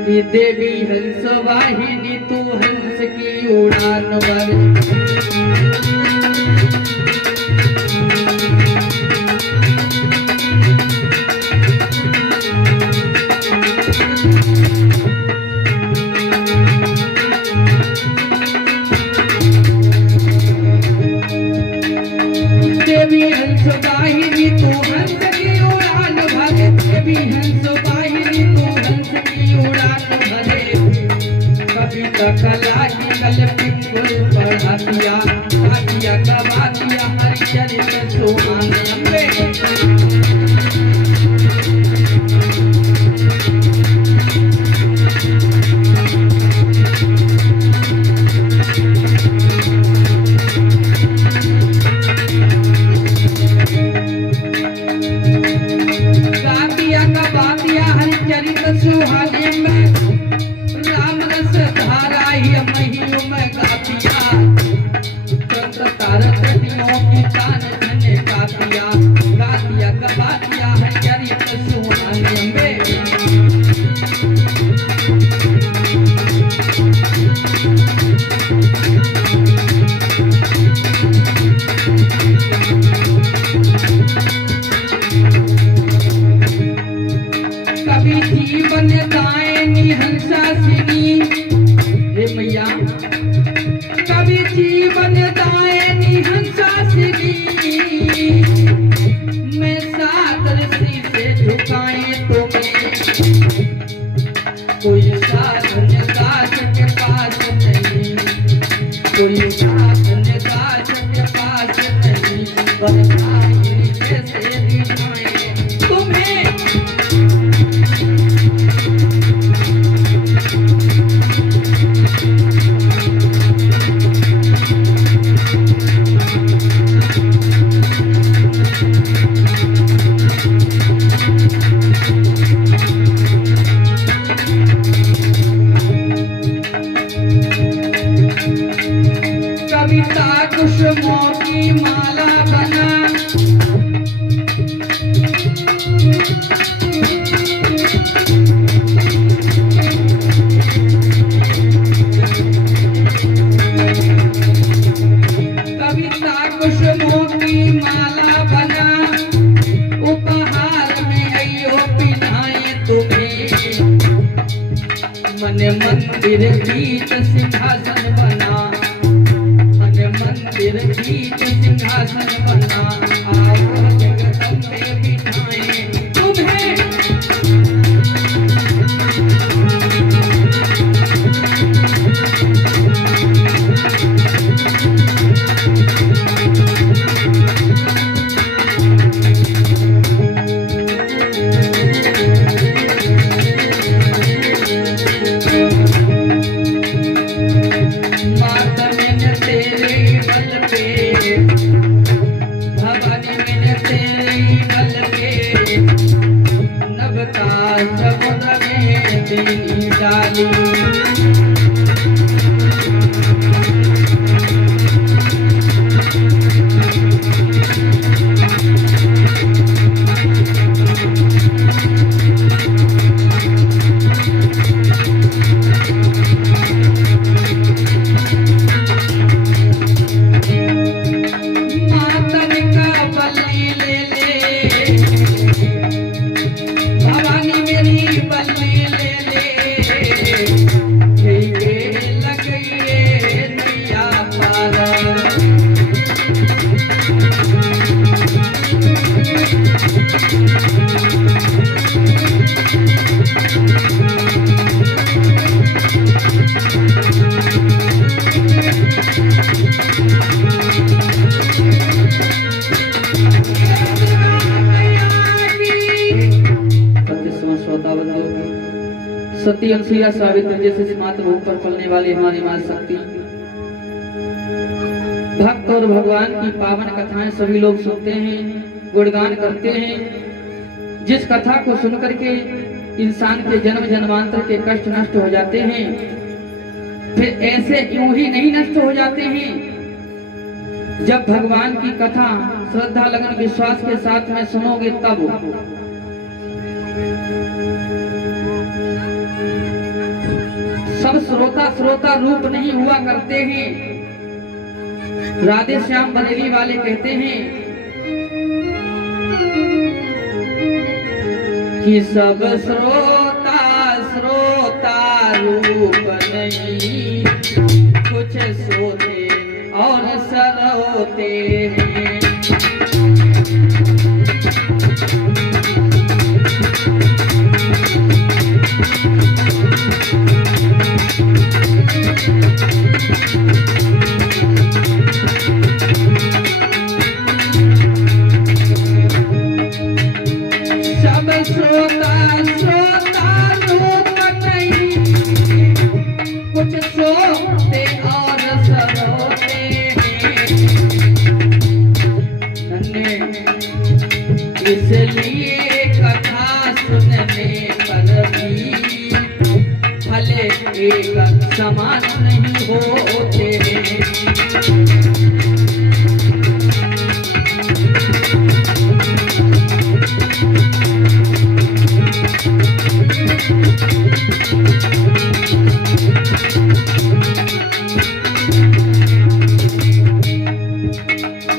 कि देवी हंस वाहिनी तू हंस की उड़ान भर। देवी हंस वाहिनी तू हंस की उड़ान भरे, देवी हंस वाहिनी तू हंस की उड़ान भरे। कविता कला की कल पिंगुल बढ़ा दिया, काटिया गवा दिया हरिचरित सुहान अम्बे। सुहाने में राम रस धारा ही महियों में गातिया, चंद्र तारकटियों की कान धने गातिया, गातिया गवातिया हरिचरित सुहाने में। कभी जीवन दायनी हंसासिनी, हे मैया कभी जीवन दायनी हंसासिनी, मैं सादर से झुकाए तुम्हें, कोई साधन दास के पास नहीं, कोई साधन दास के पास नहीं, बरसाई कैसे दिखाए तुम्हें। कविता कुसुमों की माला बना, कविता कुसुमों की माला बना, उपहार में अयो पिनाए तुम्हें, मन मंदिर गीत सिंहासन बना, मंदिर गीत सिंहासन बना, आओ जगदम्बे बिठाए तुम्हें। माता मैंने तेरे बल पे, भवानी मैंने तेरे बल पे, नभता समुद्र में तेरी डाली। सती अनुसुईया सावित्री जैसे मात्र रूप पर पलने वाली हमारी मां शक्ति, भक्त और भगवान की पावन कथाएं सभी लोग सुनते हैं, गुणगान करते हैं। जिस कथा को सुनकर के इंसान के जन्म जन्मांतर के कष्ट नष्ट हो जाते हैं, फिर ऐसे यूं ही नहीं नष्ट हो जाते हैं। जब भगवान की कथा श्रद्धा लगन विश्वास के साथ में सुनोगे तब सब श्रोता श्रोता रूप नहीं हुआ करते हैं। राधे श्याम बरेली वाले कहते हैं कि सब श्रोता श्रोता रूप नहीं, कुछ सोते और सरोते हैं। श्रोता श्रोता रूप नहीं, कुछ सोते और सरोते हैं। इसलिए कथा सुनने पर भी भले एक समान नहीं होते हैं।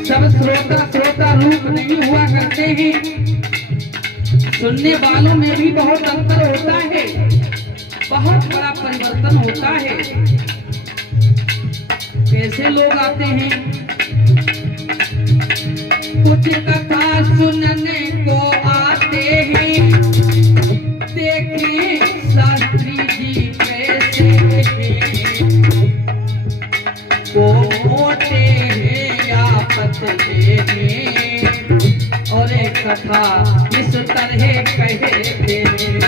सब श्रोता श्रोता रूप नहीं हुआ करते हैं। सुनने वालों में भी बहुत अंतर होता है, बहुत बड़ा परिवर्तन होता है। कैसे लोग आते हैं? कुछ कथा सुनने को आते हैं, देखें शास्त्री जी कैसे हैं, वो मोटे हैं या पतले हैं, और एक कथा इस तरह कहते हैं।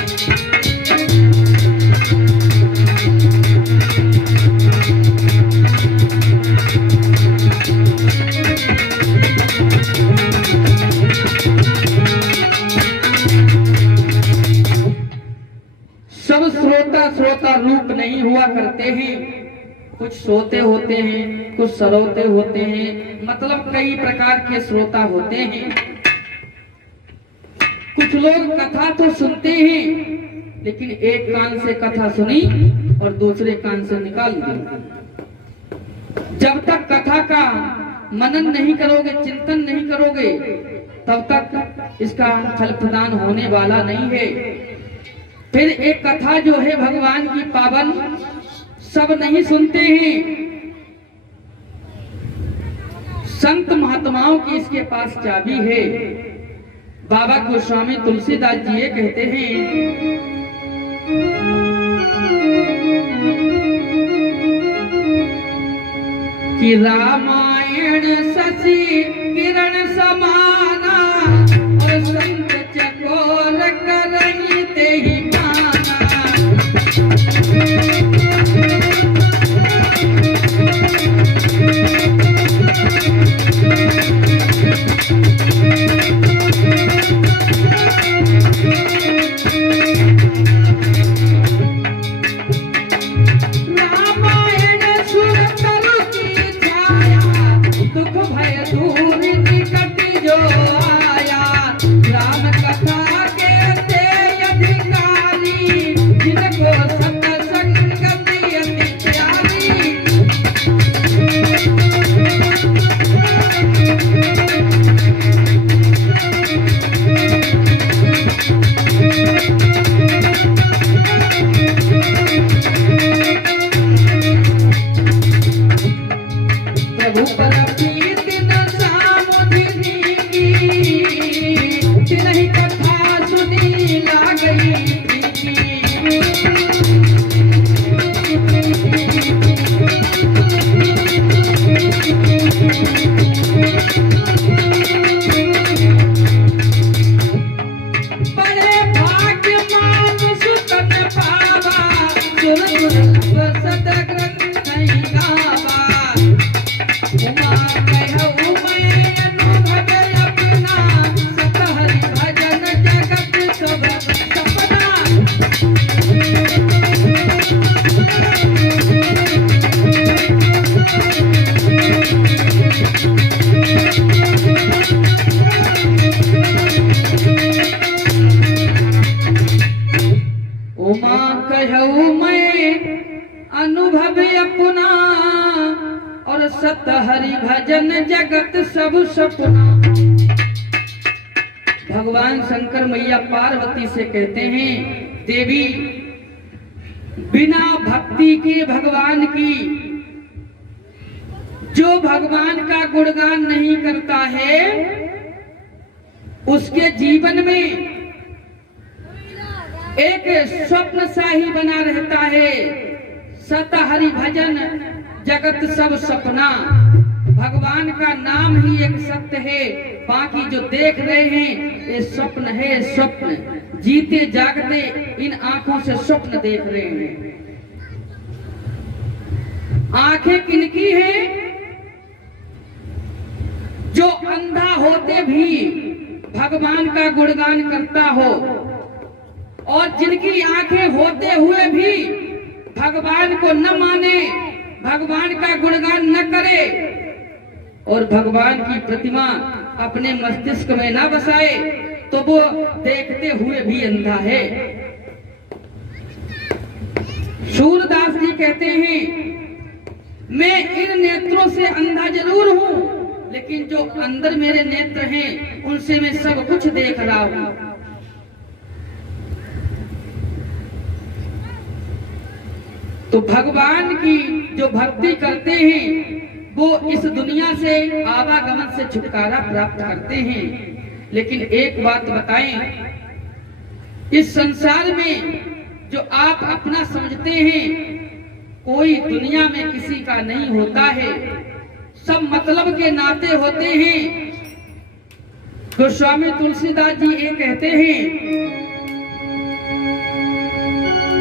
सब श्रोता श्रोता रूप नहीं हुआ करते हैं। कुछ सोते होते हैं, कुछ सरोते होते हैं, मतलब कई प्रकार के श्रोता होते हैं। कुछ लोग कथा तो सुनते हैं, लेकिन एक कान से कथा सुनी और दूसरे कान से निकाल दी। जब तक कथा का मनन नहीं करोगे, चिंतन नहीं करोगे, तब तक इसका फल प्रदान होने वाला नहीं है। फिर एक कथा जो है भगवान की पावन, सब नहीं सुनते हैं। संत महात्माओं की इसके पास चाबी है। बाबा गोस्वामी तुलसीदास जी ये कहते हैं कि रामायण शशि किरण समाना, और संत चकोर करई ते ही माना। अनुभव अपना और सत हरि भजन जगत सब सपना। भगवान शंकर मैया पार्वती से कहते हैं, देवी बिना भक्ति के भगवान की, जो भगवान का गुणगान नहीं करता है उसके जीवन में एक स्वप्न सा ही बना रहता है। सत हरि भजन जगत सब सपना। भगवान का नाम ही एक सत्य है, बाकी जो देख रहे हैं ये स्वप्न है। स्वप्न जीते जागते इन आंखों से स्वप्न देख रहे हैं। आंखें किनकी हैं? जो अंधा होते भी भगवान का गुणगान करता हो, और जिनकी आंखें होते हुए भी भगवान को न माने, भगवान का गुणगान न करे और भगवान की प्रतिमा अपने मस्तिष्क में न बसाए, तो वो देखते हुए भी अंधा है। सूरदास जी कहते हैं, मैं इन नेत्रों से अंधा जरूर हूं, लेकिन जो अंदर मेरे नेत्र हैं उनसे मैं सब कुछ देख रहा हूं। तो भगवान की जो भक्ति करते हैं वो इस दुनिया से आवागमन से छुटकारा प्राप्त करते हैं। लेकिन एक बात बताएं, इस संसार में जो आप अपना समझते हैं कोई दुनिया में किसी का नहीं होता है, सब मतलब के नाते होते हैं। गोस्वामी तुलसीदास जी ये कहते हैं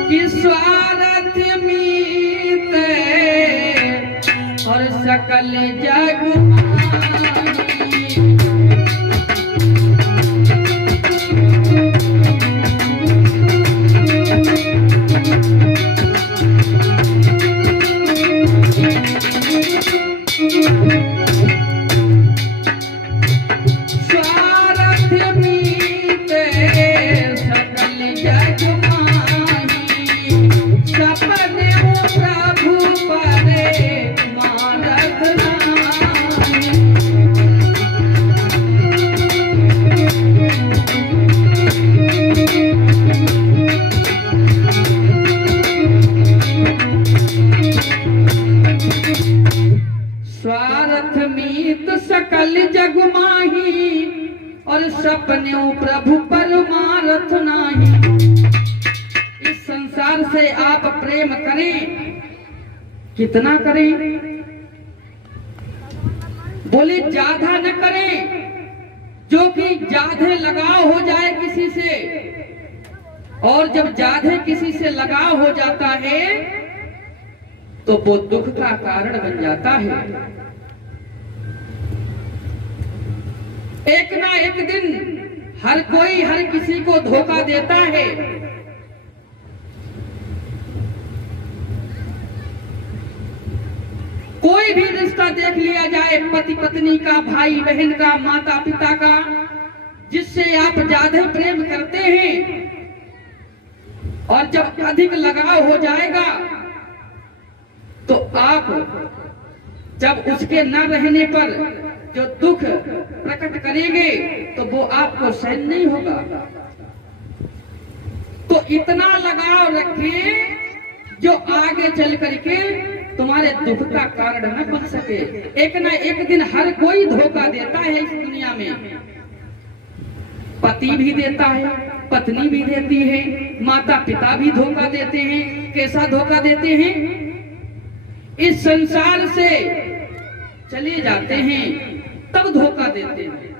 कि स्वार्थ मीत और सकल जग सकल जग माही और सपने प्रभु परमारथ नाही। इस संसार से आप प्रेम करें, कितना करें? बोले ज्यादा न करें, जो कि ज्यादा लगाव हो जाए किसी से, और जब ज्यादा किसी से लगाव हो जाता है तो वो दुख का कारण बन जाता है। एक ना एक दिन हर कोई हर किसी को धोखा देता है। कोई भी रिश्ता देख लिया जाए, पति पत्नी का, भाई बहन का, माता पिता का, जिससे आप ज्यादा प्रेम करते हैं, और जब अधिक लगाव हो जाएगा तो आप जब उसके न रहने पर जो दुख प्रकट करेंगे तो वो आपको सहन नहीं होगा। तो इतना लगाव रखें जो आगे चल करके तुम्हारे दुख का कारण न बन सके। एक ना एक दिन हर कोई धोखा देता है इस दुनिया में। पति भी देता है, पत्नी भी देती है, माता पिता भी धोखा देते हैं। कैसा धोखा देते हैं? इस संसार से चले जाते हैं तब धोखा देते हैं।